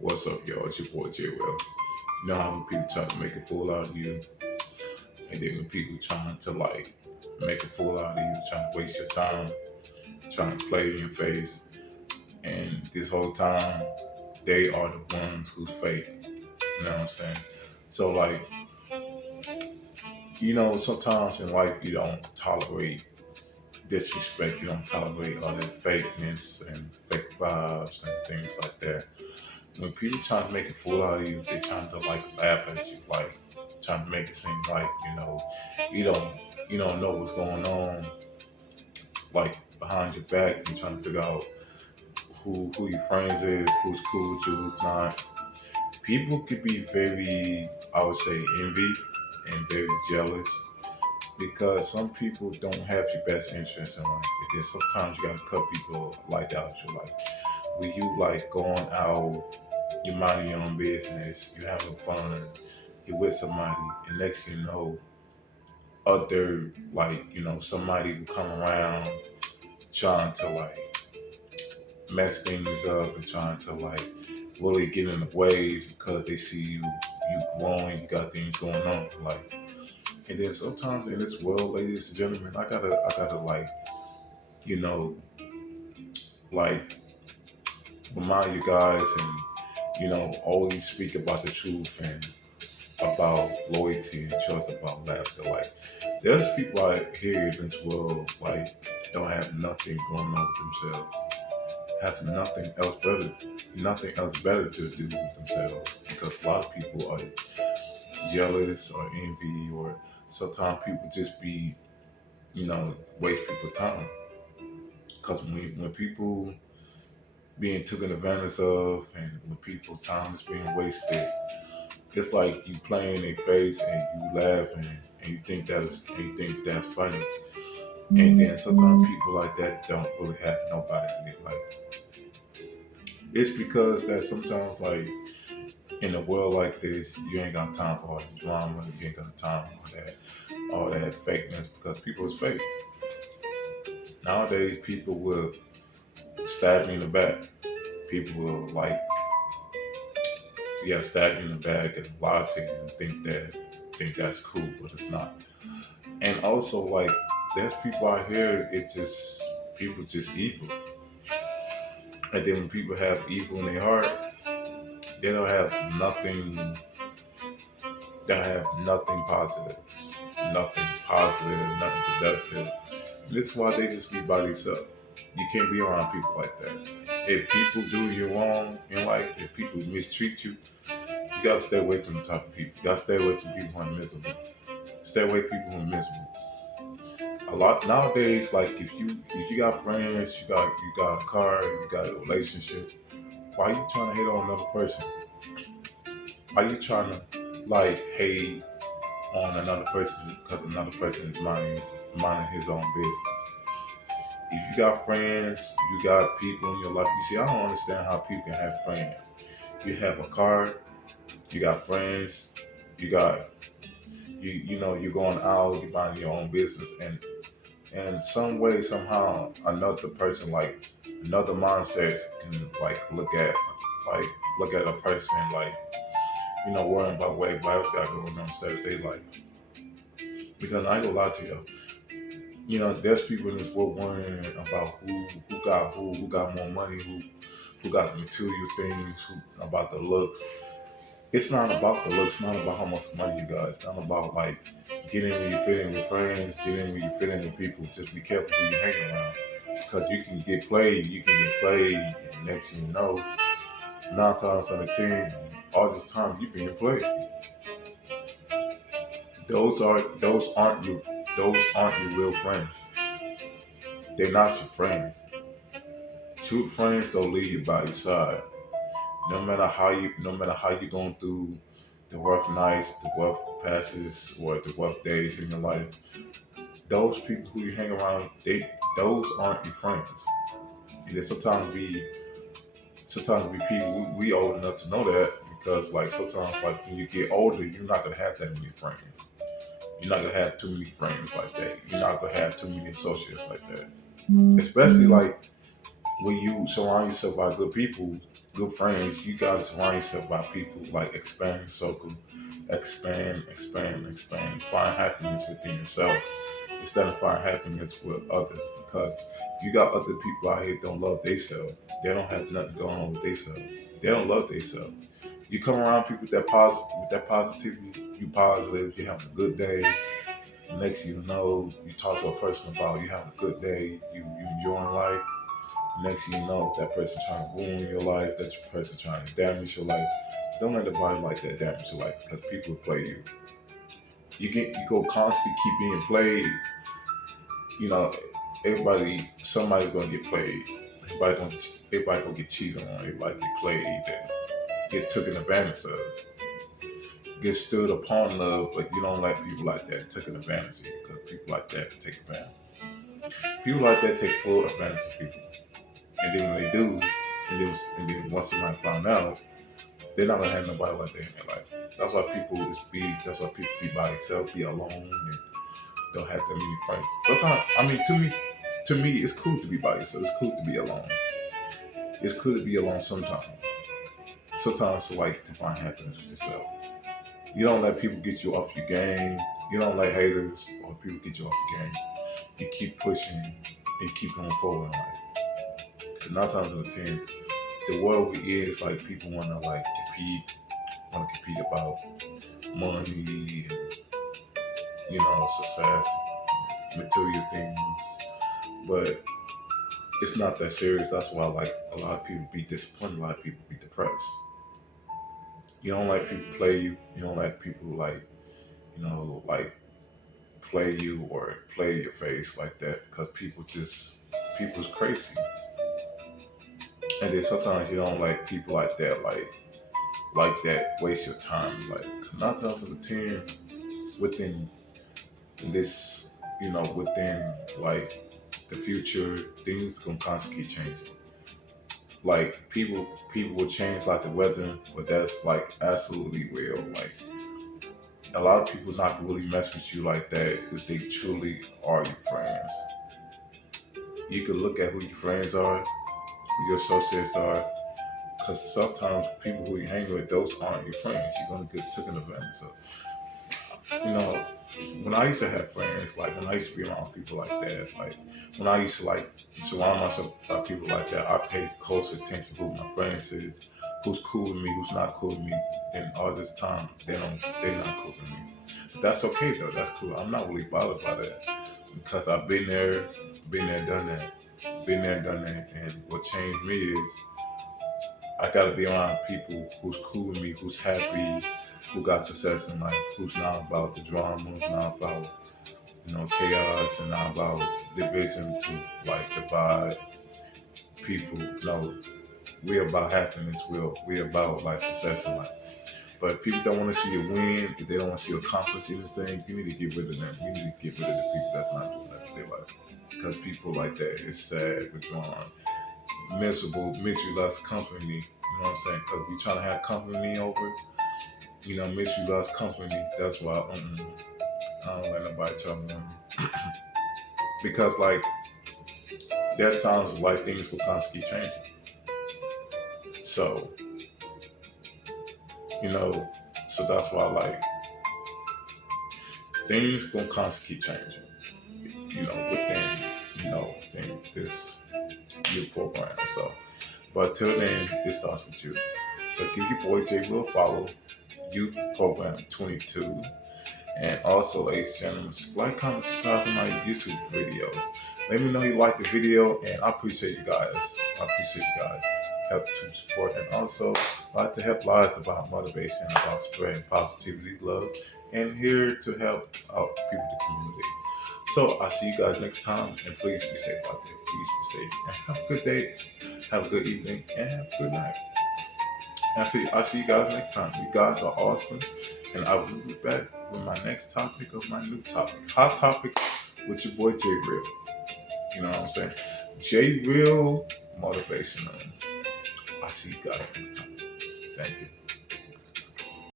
What's up, y'all? It's your boy J. Will. You know how when people try to make a fool out of you, and then when people trying to like make a fool out of you, trying to waste your time, trying to play in your face, and this whole time they are the ones who's fake. You know what I'm saying? So like, sometimes in life you don't tolerate disrespect, you don't tolerate all that fakeness and fake vibes and things like that. When people try to make a fool out of you, they trying to like laugh at you, like trying to make it seem like you don't you don't know what's going on, like behind your back. You trying to figure out who your friends is, who's cool with you, who's not. People could be very, I would say, envy and very jealous because some people don't have your best interest in life. Because sometimes you gotta cut people like out your life. When you like going out, you minding your own business, you having fun, you with somebody, and next thing you know, other like somebody will come around trying to like mess things up and trying to like really get in the ways because they see you growing, you got things going on, like. And then sometimes in this world, ladies and gentlemen, I gotta like you know like remind you guys and always speak about the truth and about loyalty and trust, about laughter. Like, there's people out here in this world like don't have nothing going on with themselves, have nothing else better to do with themselves because a lot of people are jealous or envy, or sometimes people just be waste people's time. Because when people being taken advantage of and when people time is being wasted, it's like you play in their face and you laughing and you think that's funny. And then sometimes people like that don't really have nobody in their life. It's because that sometimes like in a world like this, you ain't got time for all the drama, you ain't got time for all that fakeness because people is fake. Nowadays people will stab you in the back. People will like stab you in the back and lie to you and think that's cool, but it's not. And also like there's people out here, it's just people just evil. And then when people have evil in their heart, they don't have nothing they have nothing positive, nothing productive. This is why they just be by themselves. You can't be around people like that. If people do you wrong in life, if people mistreat you, you gotta stay away from the type of people. You gotta stay away from people who are miserable. Stay away from people who are miserable. A lot nowadays, like if you got friends, you got a car, you got a relationship, why you trying to hate on another person? Why you trying to like hate on another person because another person is minding his own business? If you got friends, you got people in your life. You see, I don't understand how people can have friends. You have a car, you got friends, you got you're going out, you're minding your own business, and some way somehow another person like another mindset can like look at a person like worrying about what everybody else got going on instead of they like. Because I ain't gonna lie to you, there's people in this world worrying about who got more money, who got the material things, who about the looks. It's not about the looks, it's not about how much money you got. It's not about like getting where you fit in with friends, getting where you fit in with people. Just be careful who you hang around. Because you can get played, and next thing you know, 9 times out of 10, all this time you being played. Those are those aren't your real friends. They're not your friends. True friends don't leave you by your side. No matter how you going through the rough nights, the rough passes, or the rough days in your life, those people who you hang around, those aren't your friends. And then sometimes we people we old enough to know that because like sometimes like when you get older, you're not gonna have that many friends. You're not gonna have too many friends like that. You're not gonna have too many associates like that. Especially like when you surround yourself by good people, good friends, you gotta surround yourself by people like expand your circle, expand, expand, expand. Find happiness within yourself instead of find happiness with others because you got other people out here that don't love themselves. They don't have nothing going on with themselves. They don't love themselves. You come around people with that positivity, you positive, you having a good day. Next you know, you talk to a person about you having a good day, you enjoying life. Next thing you know, that person trying to ruin your life, that person trying to damage your life. Don't let nobody like that damage your life because people play you. You go constantly keep being played. You know, somebody's gonna get played. Everybody gonna get cheated on. Everybody get played and get taken advantage of. Get stood upon love, but you don't like people like that taking advantage of you because people like that take advantage. People like that take full advantage of people. And then when they do, and then once somebody find out, they're not gonna have nobody like that in their life. That's why people be by themselves, be alone, and don't have that many friends. Sometimes, I mean, to me, it's cool to be by yourself. It's cool to be alone. It's cool to be alone sometimes. Sometimes, it's like to find happiness with yourself. You don't let people get you off your game. You don't let haters or people get you off your game. You keep pushing and keep going forward in life. 'Cause 9 times out of 10, the world we is like people want to compete about money and success, material things, but it's not that serious. That's why like a lot of people be disappointed, a lot of people be depressed. You don't like people play you. You don't like people like play you or play your face like that because people's crazy. And then sometimes you don't like people like that, like that waste your time. Like 9 times out of 10, within this, within like the future, things gonna constantly keep changing. Like people will change like the weather, but that's like absolutely real. Like a lot of people not gonna really mess with you like that if they truly are your friends. You can look at who your friends are, who your associates are, because sometimes people who you hang with, those aren't your friends. You're gonna get taken advantage of. You know, when I used to have friends, like when I used to be around people like that, like when I used to like surround myself by people like that, I paid close attention to who my friends is, who's cool with me, who's not cool with me. Then all this time, they're not cool with me. But that's okay though. That's cool. I'm not really bothered by that because I've been there, done that, been there, done that. And what changed me is I gotta be around people who's cool with me, who's happy, who got success in life, who's not about the drama, who's not about chaos, and not about division to like divide people. No, we're about happiness. We're about like success in life. But if people don't want to see you win, if they don't want to see you accomplish anything, you need to get rid of them. You need to get rid of the people that's not doing that with their life. Because people like that is sad, withdrawn, miserable, misery loves company. You know what I'm saying? Because we trying to have company over. Misery loves company. That's why I don't let nobody try to win me. Because like there's times like things will constantly keep changing. So so that's why like things gonna constantly keep changing. Within this new program. So, but till then, it starts with you. So give your boy J Will a follow. Youth Program 22. And also, ladies and gentlemen, like, comment, subscribe to my YouTube videos. Let me know you like the video, and I appreciate you guys. Help to support, and also I like to help lives about motivation, about spreading positivity, love, and here to help out people in the community. So I'll see you guys next time, and please be safe out there. Please be safe, and have a good day, have a good evening, and have a good night. I'll see you guys next time. You guys are awesome, and I will be back with my next topic of my new topic. Hot topic with your boy J Real. You know what I'm saying? J Real Motivational. I'll see you guys next time. Thank you.